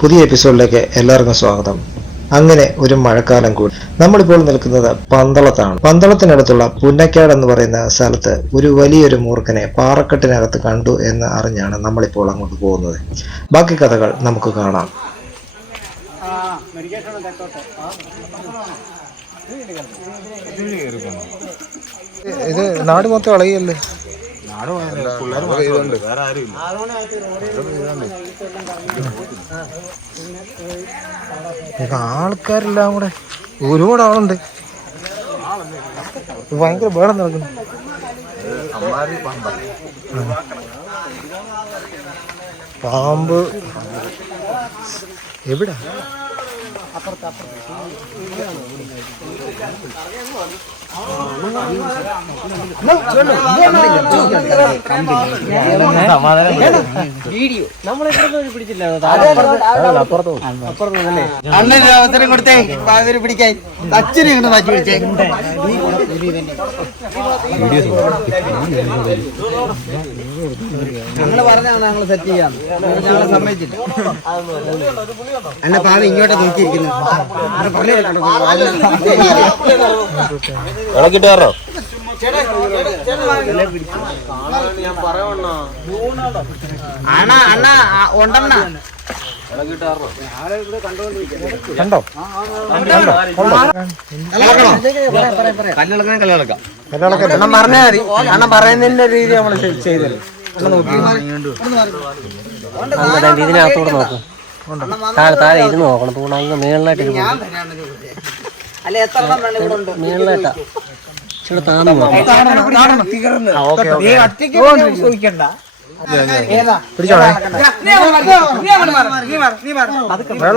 പുതിയ എപ്പിസോഡിലേക്ക് എല്ലാവർക്കും സ്വാഗതം. അങ്ങനെ ഒരു മഴക്കാലം കൂടി. നമ്മളിപ്പോൾ നിൽക്കുന്നത് പന്തളത്താണ്. പന്തളത്തിനടുത്തുള്ള പുന്നക്കാട് എന്ന് പറയുന്ന സ്ഥലത്ത് ഒരു വലിയൊരു മൂർഖനെ പാറക്കെട്ടിനകത്ത് കണ്ടു എന്ന് അറിഞ്ഞാണ് നമ്മളിപ്പോൾ അങ്ങോട്ട് പോകുന്നത്. ബാക്കി കഥകൾ നമുക്ക് കാണാം. ഇത് നാട് മൊത്തം ഇളകിയല്ലേ? ആൾക്കാരെല്ലാം കൂടെ ഒരുപാട് ആളുണ്ട്. ഭയങ്കര ബേടം നടക്കുന്നു പാമ്പ്. എവിടാ? അണ്ണന് അവസരം കൊടുത്തേ അവർ പിടിക്കാൻ അച്ഛനെ ഇങ്ങനെ മാറ്റി പിടിച്ചേ ഞങ്ങൾ പറഞ്ഞാണ് ഞങ്ങൾ സെറ്റ് ചെയ്യാൻ അന്ന പാവ ഇങ്ങോട്ട് നോക്കിയിരിക്കുന്നു. അണ്ണ പറഞ്ഞു കേട്ടോ. അണ്ണ ഉണ്ടെണ്ണ. കണ്ടോ കല്ലിളക്കാൻ കല്ലിളക്കാം കല്യാണക്കാരെ അണ്ണൻ പറഞ്ഞാൽ മതി എണ്ണം പറയുന്നതിന്റെ രീതി നമ്മൾ ചെയ്തത് ഇതിനകത്തോടെ നോക്കും താഴെ താഴെ ഇത് നോക്കണം തൂണ അങ്ങ് മേളിലായിട്ട് എണ്ണം മേളിലായിട്ടാ ഇച്ചിരി താന്ന് പിടിച്ചോണേ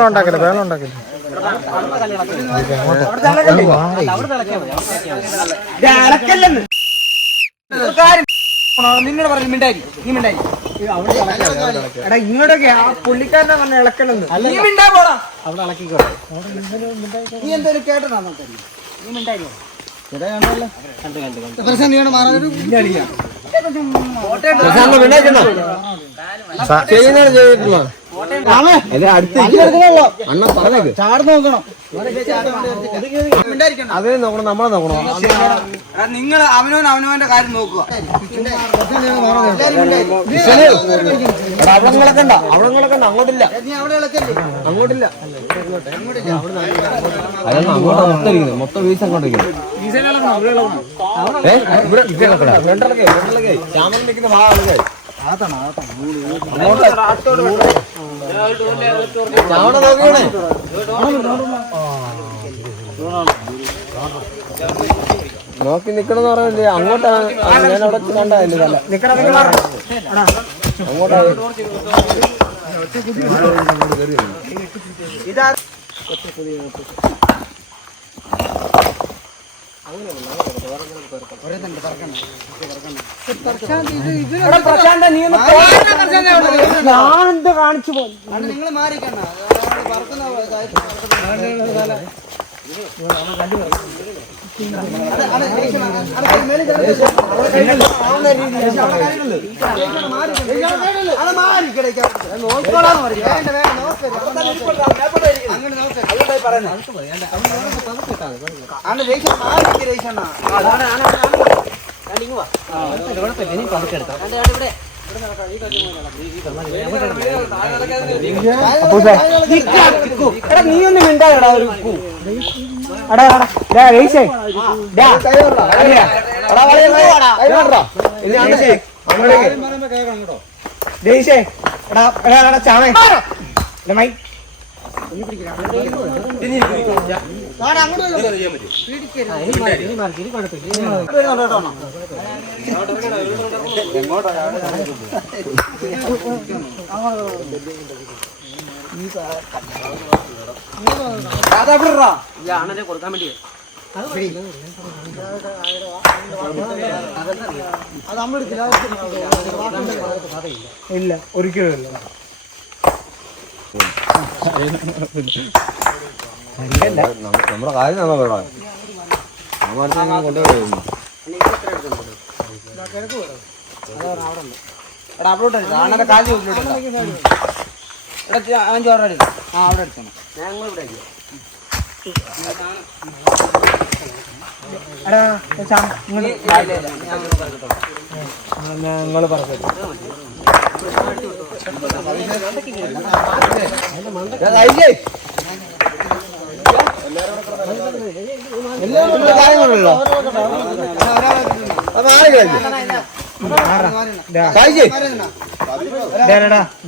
ഉണ്ടാക്കില്ല ഉണ്ടാക്കില്ല? നിന്നോട് പറഞ്ഞു മിണ്ടായി നീ മിണ്ടായി എടാ ഇങ്ങോട്ടൊക്കെ ആ പുള്ളിക്കാരനെ പറഞ്ഞ ഇളക്കലെന്ന് നീ മിണ്ടാ പോടാ. അവിടെ ഇളക്കിക്കോട്ടെ നീ എന്തായാലും കേട്ടോ നമുക്കറിയാം നീ മിണ്ടായി പ്രശാന്ത് നീ നോക്കണം. അത് നോക്കണം നമ്മളെ നോക്കണോ. നിങ്ങൾ അവനോ അവനോന്റെ കാര്യം നോക്കുക. അവിടങ്ങളൊക്കെ അങ്ങോട്ടില്ല. അങ്ങോട്ടില്ല. അതൊന്നും അങ്ങോട്ട് മൊത്തം ഇരിക്കുന്നു. മൊത്തം വീസ് അങ്ങോട്ട് ഇരിക്കുന്നത് ഏ? ഇവിടെ ഇവിടെ. ശ്യാമൻ നിൽക്കുന്ന ഭാഗം നോക്കി നിക്കണെന്ന് പറഞ്ഞില്ലേ? അങ്ങോട്ടാണ് ഞാൻ അവിടെ കണ്ടായിരുന്നു തല അങ്ങോട്ടാ. ഞാനെന്ത് കാണിച്ചു പോകും നിങ്ങൾ മാറിക്കണ്ട പറക്കുന്ന അങ്ങനെ നീ ഒന്ന് മിണ്ടാടാ ഒരു അടാ ഡാ, രേഷേ. ഡാ. എടാ. എടാ. എടാ, മൈ. അതാ കൊടുക്കാൻ വേണ്ടി ഇല്ല ഒരിക്കലും ഇല്ല. നമ്മുടെ കാര്യം നമ്മൾ വേണം നമ്മൾ കൊണ്ടുപോയി എടാ അവിടോട്ട് അണ്ണന്റെ കാലി ഉള്ളിലോട്ട് ഇവിടെ അഞ്ചു ഓർഡർ എടുക്കാം ആ അവിടെ എടുക്കണം. നിങ്ങൾ പറഞ്ഞു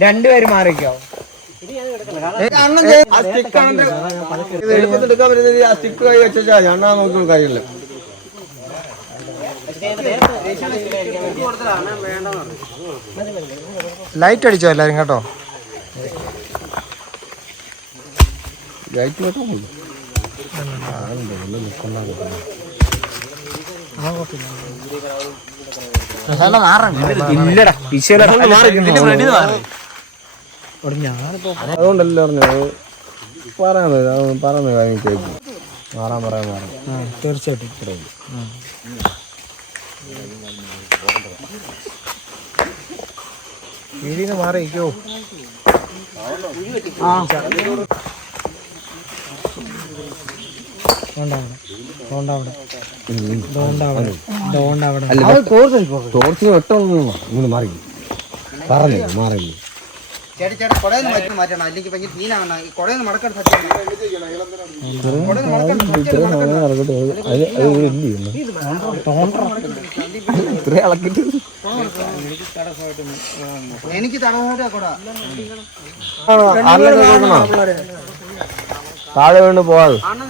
രണ്ടുപേര് മാറിക്കോ എടുക്കാൻ പറ്റുന്നത് ആ സ്റ്റിക്ക് കൈ വെച്ചാൽ അണ്ണാ നോക്കി കാര്യമില്ല ലൈറ്റ് അടിച്ചോ എല്ലാരും കേട്ടോ? ലൈറ്റ് വെക്കാൻ ഇല്ലടാ അതുകൊണ്ടല്ലേ പറഞ്ഞത്? പറയാൻ പറയുന്ന കാര്യം കേൾക്കും മാറാൻ പറയാൻ മാറാം. തീർച്ചയായിട്ടും. വീടിന്ന് മാറിക്കോ ടോർച്ച് വെട്ടൊന്നും മാറി. ചേട്ടാ ചേട്ടാ മാറ്റി മാറ്റണം. അല്ലെങ്കിൽ ഭയങ്കര സീനാണ് ഈ മടക്കാൻ എനിക്ക് കുട. താഴെ വീണ് പോവാതെ. അണ്ണ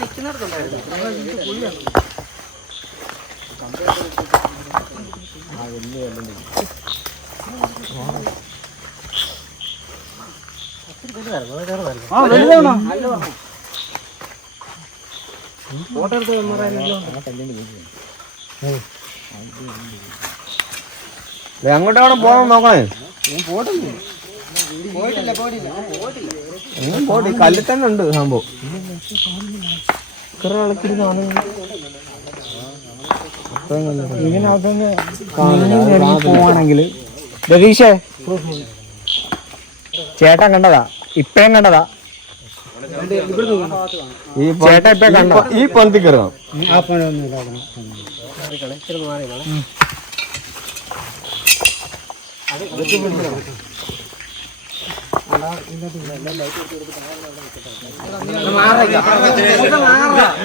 പോകാൻ നോക്കണേ. പോയിട്ടില്ല. പോയിട്ടില്ല എങ്ങനെ പോട്ടെ കല്ലിൽ തന്നെ ഉണ്ട് സംഭവം. ഇത്ര ഇതിനകത്തുനിന്ന് പോവാണെങ്കിൽ രതീഷേ ചേട്ടൻ കണ്ടതാ. ഇപ്പഴും കണ്ടതാ. ചേട്ടൻ ചേട്ടാ കണ്ട ഈ പൊന്തി കയറണം.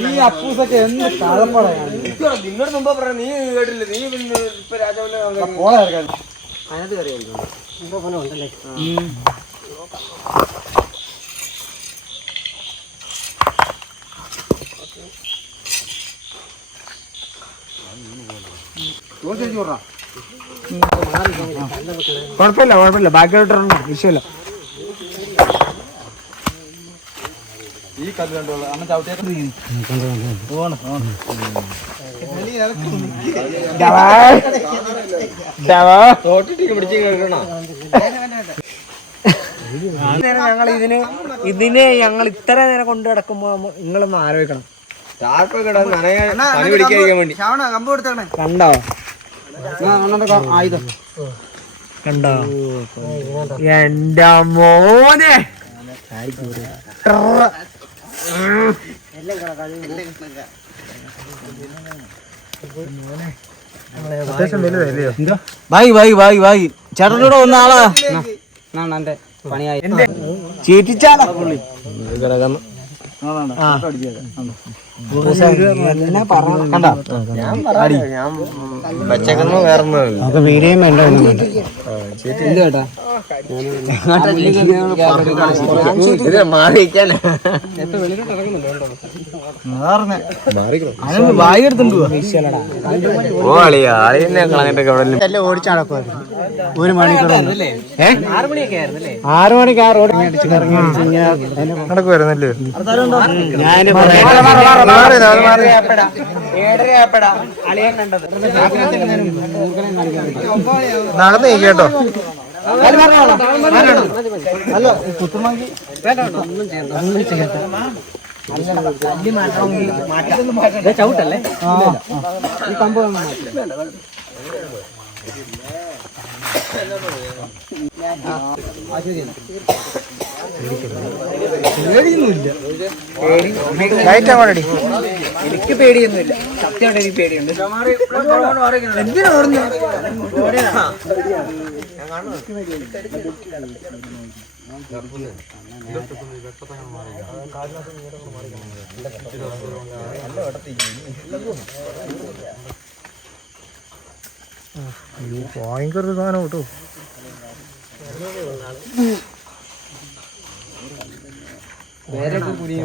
ഈ അപ്പൂസൊക്കെ എന്ത് തഴപ്പടയാണ് പറ നീ കേട്ടില്ല നീ കുഴപ്പമില്ല കുഴപ്പമില്ല. ബാക്കിലോട്ട് വിഷയമില്ല. ഞങ്ങൾ ഇതിന് ഇതിനെ ഞങ്ങൾ ഇത്ര നേരം കൊണ്ട് കിടക്കുമ്പോ നിങ്ങളൊന്ന് ആലോചിക്കണം. കണ്ടോ? ആയുധം കണ്ടോ? എന്റെ മോനെ. ഭായി ഭായി ഭായി ഭായി ചേട്ടനോട് വന്ന ആളാ. എന്റെ പണിയായി ചീറ്റിച്ചാലോ പുള്ളി കിടക്കുന്നു വീഡിയോ വേണ്ട എന്ത് ഓടിച്ചടക്കുമായിരുന്നു ഒരു മണിക്കൂർ ആറ് മണിക്ക് ആ റോഡ് ഞാൻ നടന്നു കേട്ടോ. അല്ല കുത്തുമാക്കി ചവിട്ടല്ലേ ഈ കമ്പ് പേടിയൊന്നുമില്ല. ലൈറ്റ് അങ്ങോട്ടടി എനിക്ക് പേടിയൊന്നുമില്ല. സത്യമായിട്ട് എനിക്ക് പേടിയുണ്ട്. എന്തിനാ ഭയങ്കര സാധനം കേട്ടോ.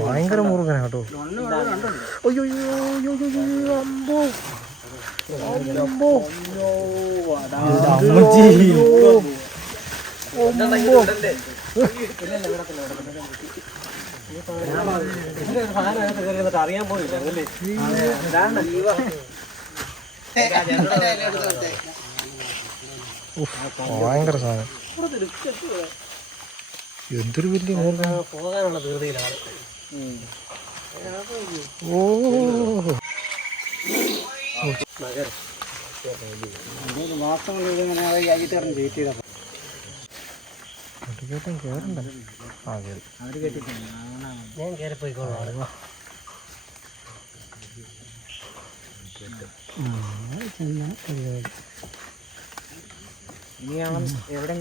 ഭയങ്കര മുറുകനാ കേട്ടോ. അയ്യോ ഭയങ്കര സാധനം. എന്തൊരു വലിയ ഓ. മാസം ചെയ്താൽ കേട്ടൻ കേറണ്ട? ആ കേറി. കേട്ടിട്ടുണ്ട് ഞാൻ കയറി പോയിക്കോളാം ഇനിയാണ് എവിടെ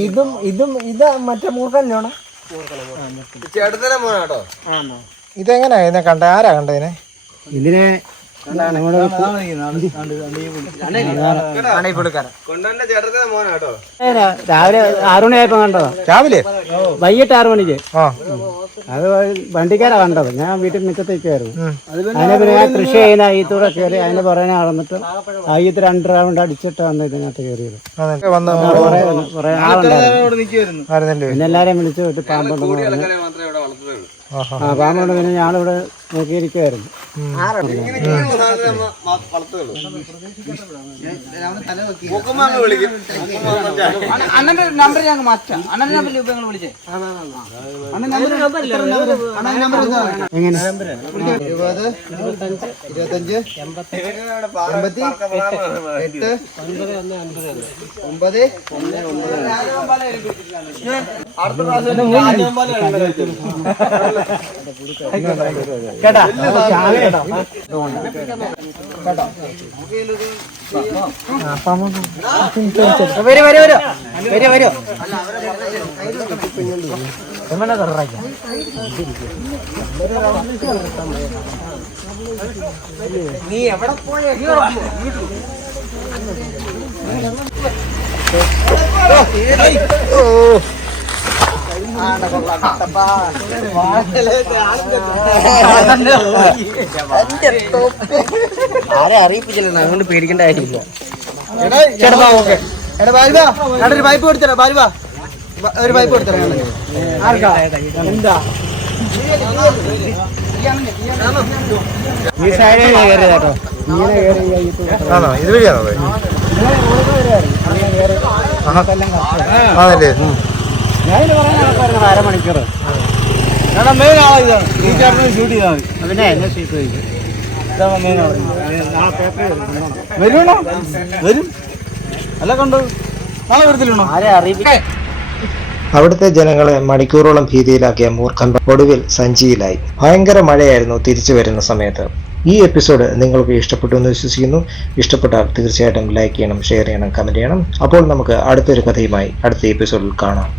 ഇതും ഇതും ഇത് മറ്റേ മൂർക്കല്ലോണ ചേട്ടത്തിലെ മോനാട്ടോ. ഇതെങ്ങനെയാ ഇതിനെ കണ്ട? ആരാ കണ്ടതിനെ ഇതിനെ രാവിലെ ആറുമണിയായപ്പോ കണ്ടതാ. രാവിലെ? വൈകിട്ട് ആറു മണിക്ക്. ആ. അത് വണ്ടിക്കാരാ കണ്ടത്. ഞാൻ വീട്ടിൽ മിച്ചത്തേക്കായിരുന്നു അതിന് പിന്നെ ഞാൻ കൃഷി ചെയ്യുന്ന അയ്യത്തൂടെ കയറി അതിന്റെ പുറകെ നടന്നിട്ട് അയ്യത്ത് രണ്ട് റൗണ്ട് അടിച്ചിട്ട് വന്ന് ഇതിനകത്ത് കയറിയത്. പിന്നെ എല്ലാരെയും വിളിച്ചു വിട്ട് ആഹാ. ആ പാമ്പുണ്ട് പിന്നെ ഞാനിവിടെ വിളിക്കും. അണ്ണന്റെ നമ്പർ ഞങ്ങൾ മാറ്റാം. അണ്ണന്റെ നമ്പർ ഞങ്ങൾ വിളിച്ചേ. എങ്ങനെ? ഇരുപത് ഇരുപത്തഞ്ച് എൺപത്തി എട്ട് ഒമ്പത് അടുത്ത ചാവി കേട്ടോ? വരൂ വരൂ വരൂ. വരൂ വരൂ. എങ്ങനെ തുറക്കാം നീ എവിടെ പോയ? ആരെ അറിയിപ്പിച്ചില്ല അങ്ങോട്ട് പേടിക്കേണ്ട കാര്യമില്ല. ചേട്ടാ ഓക്കെ. എടാ ബാലുവാ. എടാ ഒരു പൈപ്പ് കൊടുത്തരാ ബാലുവാ. ഒരു പൈപ്പ് കൊടുത്തരാ. ആർക്കാ? എന്താ? ഈ സൈഡിൽ കയറി കേട്ടോ. ഇങ്ങനെ കയറി ഈ അയ്യത്ത് ആണോ? ഞാൻ പറയാൻ നടക്കായിരുന്നു അരമണിക്കൂർ മെയിൻ ആളാണ് ഇതാണ്. ഈ ചേട്ടനെ ഷൂട്ട് ചെയ്താൽ മതി. പിന്നെ എന്നെ ഷൂട്ട് ചെയ്തു ഇതാണ് മെയിൻ ആൾ. വരുവാണോ? വരും. അല്ല കണ്ടു? നാളെ വരത്തില്ലണോ? ആരെ അറിയിപ്പിക്കാൻ അവിടുത്തെ ജനങ്ങളെ മണിക്കൂറോളം ഭീതിയിലാക്കിയ മൂർഖൻ ഒടുവിൽ സഞ്ചിയിലായി. ഭയങ്കര മഴയായിരുന്നു തിരിച്ചു വരുന്ന സമയത്ത്. ഈ എപ്പിസോഡ് നിങ്ങൾക്ക് ഇഷ്ടപ്പെട്ടു എന്ന് വിശ്വസിക്കുന്നു. ഇഷ്ടപ്പെട്ടാൽ തീർച്ചയായിട്ടും ലൈക്ക് ചെയ്യണം ഷെയർ ചെയ്യണം കമന്റ് ചെയ്യണം. അപ്പോൾ നമുക്ക് അടുത്തൊരു കഥയുമായി അടുത്ത എപ്പിസോഡിൽ കാണാം.